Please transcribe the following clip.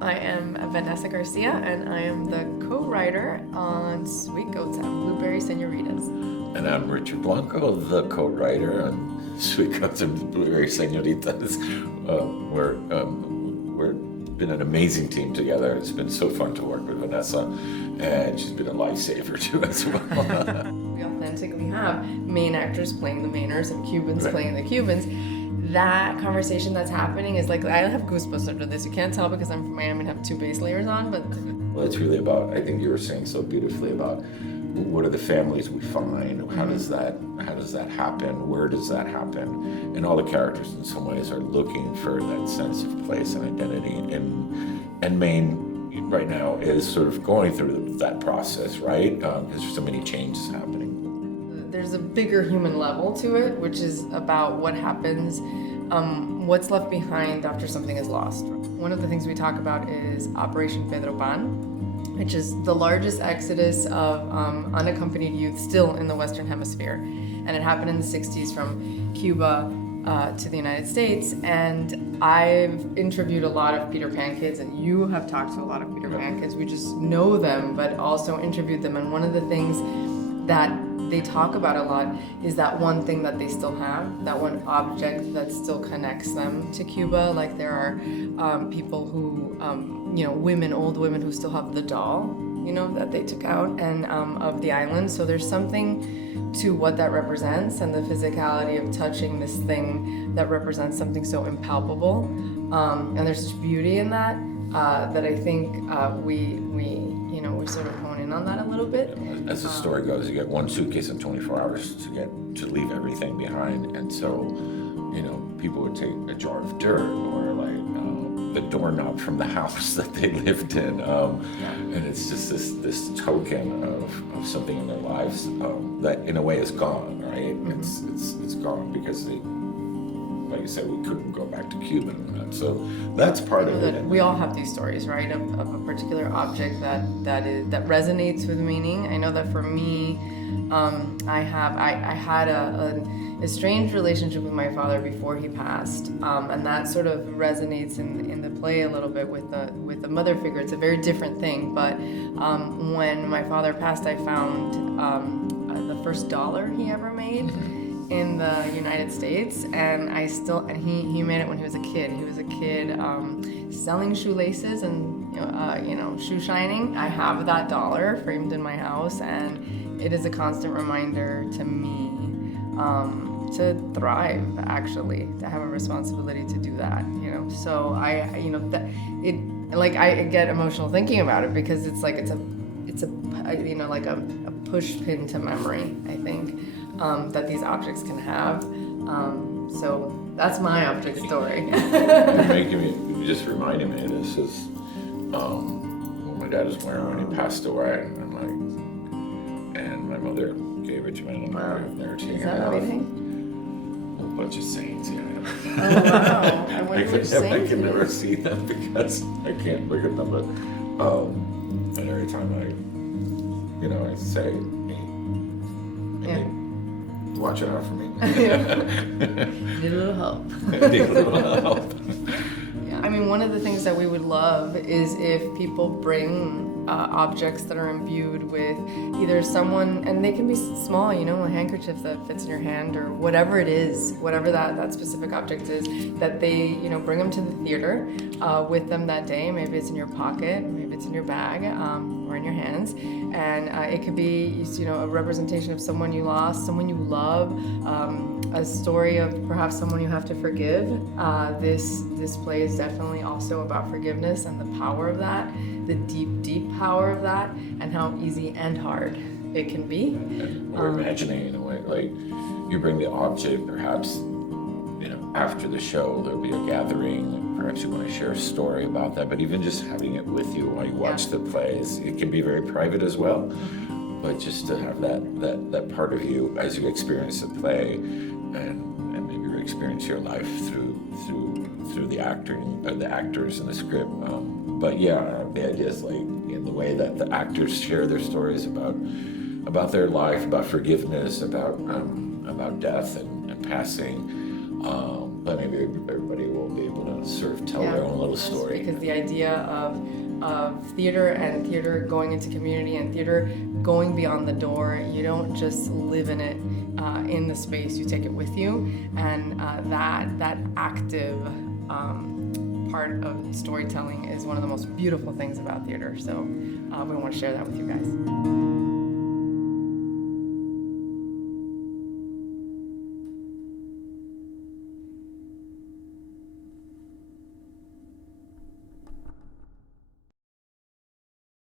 I am Vanessa Garcia, and I am the co-writer on Sweet Goats Blueberry Señoritas. And I'm Richard Blanco, the co-writer on Sweet Goats Blueberry Señoritas. We've been an amazing team together. It's been so fun to work with Vanessa, and she's been a lifesaver too as well. We authentically have main actors playing the mainers and Cubans playing the Cubans. That conversation that's happening is like, I have goosebumps after this. You can't tell because I'm from Miami and have two base layers on, but... Well, it's really about, I think you were saying so beautifully about what are the families we find, how does that happen, where does that happen? And all the characters in some ways are looking for that sense of place and identity. And Maine right now is sort of going through that process, right? Because there's so many changes happening. There's a bigger human level to it, which is about what happens, what's left behind after something is lost. One of the things we talk about is Operation Pedro Pan, which is the largest exodus of unaccompanied youth still in the Western Hemisphere. And it happened in the 60s from Cuba to the United States. And I've interviewed a lot of Peter Pan kids, and you have talked to a lot of Peter Pan kids. We just know them, but also interviewed them. And one of the things that they talk about a lot is that one thing that they still have, that one object that still connects them to Cuba. Like there are people who, women, old women who still have the doll, that they took out and of the island. So there's something to what that represents and the physicality of touching this thing that represents something so impalpable. And there's such beauty in that that I think we sort of hone in on that a little bit. As the story goes, you get one suitcase in 24 hours to leave everything behind, and so people would take a jar of dirt or like the doorknob from the house that they lived in, and it's just this token of something in their lives that in a way is gone, right? Mm-hmm. It's gone because like you said, we couldn't go back to Cuba. So that's part of it. We all have these stories, right, of a particular object that resonates with meaning. I know that for me, I had a strange relationship with my father before he passed, and that sort of resonates in the play a little bit with the mother figure. It's a very different thing, but when my father passed, I found the first dollar he ever made in the United States, and he made it when he was a kid. He was a kid selling shoelaces and shoe shining. I have that dollar framed in my house, and it is a constant reminder to me to thrive, actually, to have a responsibility to do that. So I get emotional thinking about it because it's like it's a push pin to memory, I think. That these objects can have. So that's my object story. You just reminded me of this. Is what my dad was wearing when he passed away, and my mother gave it to me, and I've never taken it out. Is that everything? A bunch of saints, yeah. Oh wow! I wonder which saint. I can never see them because I can't look at them, but and every time I say, watch out for me. Need a little help. Need a little help. Yeah. I mean, one of the things that we would love is if people bring objects that are imbued with either someone, and they can be small, a handkerchief that fits in your hand or whatever it is, whatever that specific object is, that they, bring them to the theater with them that day. Maybe it's in your pocket, maybe it's in your bag, or in your hands. And it could be, a representation of someone you lost, someone you love, a story of perhaps someone you have to forgive. This play is definitely also about forgiveness and the power of that, the deep, deep power of that, and how easy and hard it can be. And we're imagining in a way, like you bring the object, perhaps, after the show, there'll be a gathering, perhaps you want to share a story about that, but even just having it with you while you watch the plays, it can be very private as well, but just to have that part of you as you experience the play and maybe you experience your life through the acting, the actors in the script. But yeah, the idea is like in the way that the actors share their stories about their life, about forgiveness, about death and passing. But maybe everybody will be able to sort of tell their own little story. Because the idea of theater and theater going into community and theater going beyond the door, you don't just live in it in the space, you take it with you, and that active part of storytelling is one of the most beautiful things about theater. So we want to share that with you guys.